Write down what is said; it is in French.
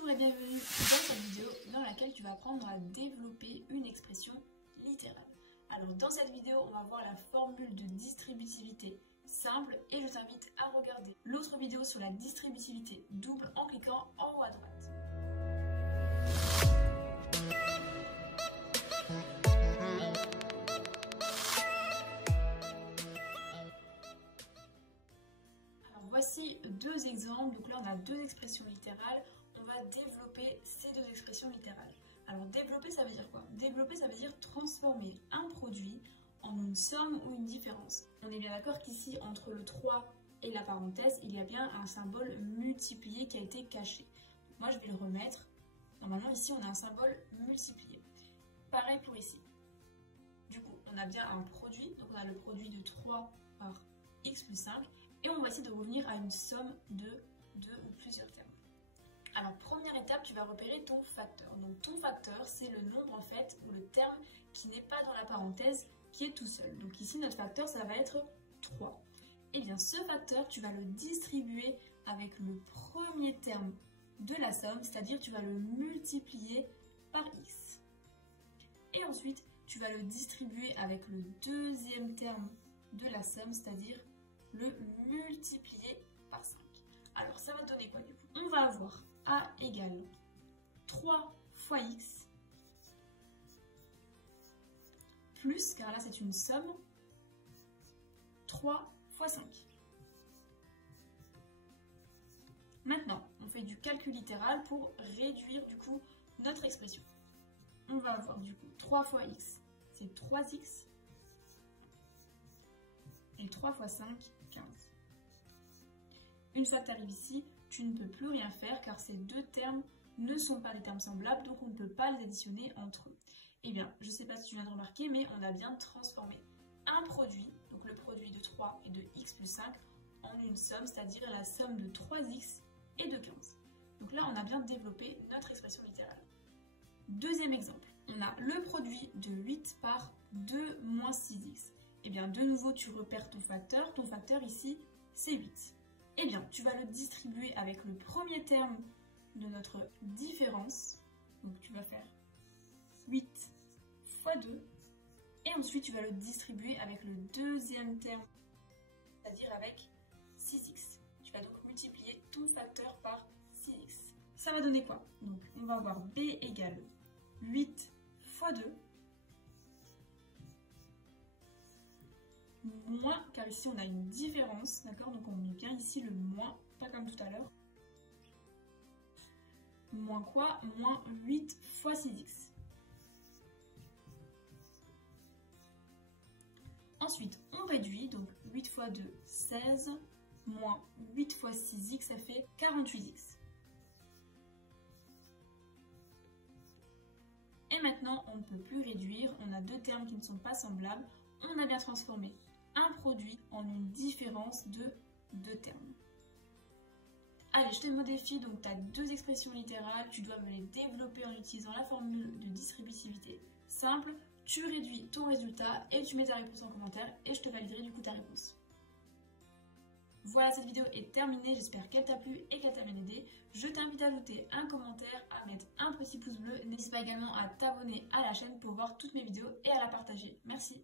Bonjour et bienvenue dans cette vidéo dans laquelle tu vas apprendre à développer une expression littérale. Alors dans cette vidéo, on va voir la formule de distributivité simple et je t'invite à regarder l'autre vidéo sur la distributivité double en cliquant en haut à droite. Alors voici deux exemples, donc là on a deux expressions littérales, on va développer ces deux expressions littérales. Alors développer ça veut dire quoi? Développer ça veut dire transformer un produit en une somme ou une différence. On est bien d'accord qu'ici entre le 3 et la parenthèse, il y a bien un symbole multiplié qui a été caché. Donc moi je vais le remettre. Normalement ici on a un symbole multiplié. Pareil pour ici. Du coup on a bien un produit, donc on a le produit de 3 par x plus 5 et on va essayer de revenir à une somme de deux ou plusieurs termes. Alors première étape, tu vas repérer ton facteur. Donc ton facteur, c'est le nombre en fait, ou le terme qui n'est pas dans la parenthèse, qui est tout seul. Donc ici notre facteur, ça va être 3. Et bien ce facteur, tu vas le distribuer avec le premier terme de la somme, c'est-à-dire tu vas le multiplier par x. Et ensuite, tu vas le distribuer avec le deuxième terme de la somme, c'est-à-dire le multiplier par 5. Alors ça va donner quoi du coup? On va avoir A égale 3 fois x plus, car là c'est une somme, 3 fois 5. Maintenant, on fait du calcul littéral pour réduire du coup notre expression. On va avoir du coup 3 fois x, c'est 3x, et 3 fois 5, 15. Une fois que tu arrives ici, tu ne peux plus rien faire car ces deux termes ne sont pas des termes semblables, donc on ne peut pas les additionner entre eux. Eh bien, je ne sais pas si tu viens de remarquer, mais on a bien transformé un produit, donc le produit de 3 et de x plus 5, en une somme, c'est-à-dire la somme de 3x et de 15. Donc là, on a bien développé notre expression littérale. Deuxième exemple, on a le produit de 8 par 2 moins 6x. Eh bien, de nouveau, tu repères ton facteur ici, c'est 8. Eh bien, tu vas le distribuer avec le premier terme de notre différence. Donc, tu vas faire 8 fois 2. Et ensuite, tu vas le distribuer avec le deuxième terme, c'est-à-dire avec 6x. Tu vas donc multiplier ton facteur par 6x. Ça va donner quoi? Donc, on va avoir b égale 8 fois 2. Moins, car ici on a une différence, d'accord? Donc on met bien ici le moins, pas comme tout à l'heure. Moins quoi? Moins 8 fois 6x. Ensuite, on réduit, donc 8 fois 2, 16, moins 8 fois 6x, ça fait 48x. Et maintenant, on ne peut plus réduire, on a deux termes qui ne sont pas semblables, on a bien transformé un produit en une différence de deux termes. Allez, je te modifie, donc tu as deux expressions littérales, tu dois me les développer en utilisant la formule de distributivité simple, tu réduis ton résultat et tu mets ta réponse en commentaire et je te validerai du coup ta réponse. Voilà, cette vidéo est terminée, j'espère qu'elle t'a plu et qu'elle t'a bien aidé. Je t'invite à ajouter un commentaire, à mettre un petit pouce bleu, n'hésite pas également à t'abonner à la chaîne pour voir toutes mes vidéos et à la partager. Merci.